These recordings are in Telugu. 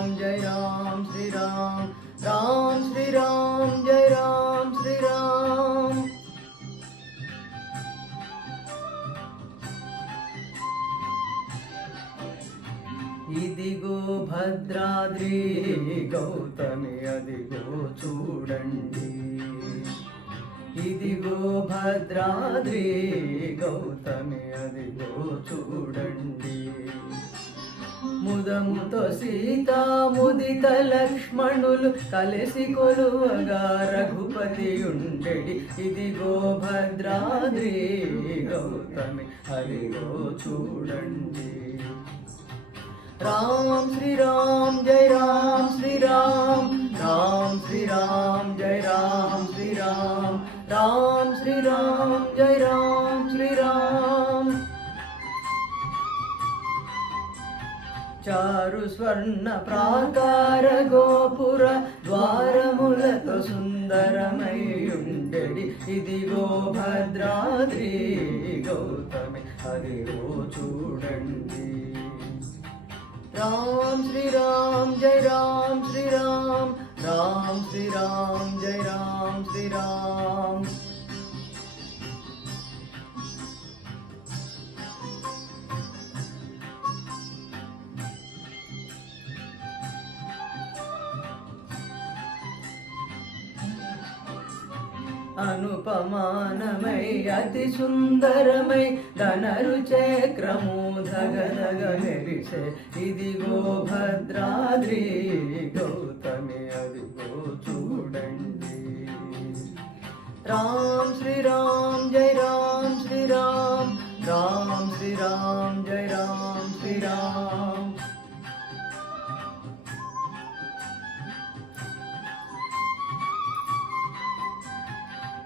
राम जय राम श्री राम राम श्री राम जय राम श्री राम ఇదిగో భద్రాద్రి గౌతమి అదిగో చూడండి ఇదిగో భద్రాద్రి గౌతమి అదిగో చూడండి ముదముతో సీత ముదిత లక్ష్మణులు కలిసి కొలువగా రఘుపతి ఉండెడి ఇదిగో భద్రాద్రి గౌతమి అదిగో చూడండి राम श्री राम जय राम श्री राम राम श्री राम जय राम श्री राम राम श्री राम जय राम श्री राम चारु स्वर्ण प्राकार गोपुर द्वारमुलतो सुंदरमयुंडेडि इदिगो भद्राद्रि गौतमि अदिगो चूडंडी राम श्री राम जय राम श्री राम राम श्री राम जय राम श्री राम అనుపమానమై అతి సుందరమై ధనరుచక్రము ధగధగ మెరిసే ఇదిగో భద్రాద్రి గౌతమి అదిగో చూడండి రామ్ శ్రీ రామ్ జయ రామ్ శ్రీ రామ్ రామ్ శ్రీ రామ్ జయ రామ్ శ్రీ రామ్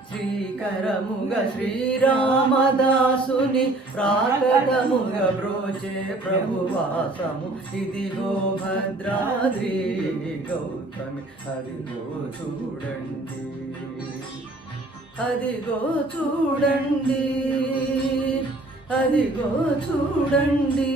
శ్రీకరముగ శ్రీరామదాసుని ప్రాకటముగ బ్రోచే ప్రభువాసము ఇదిగో భద్రాద్రి గౌతమి అదిగో చూడండి అదిగో చూడండి అదిగో చూడండి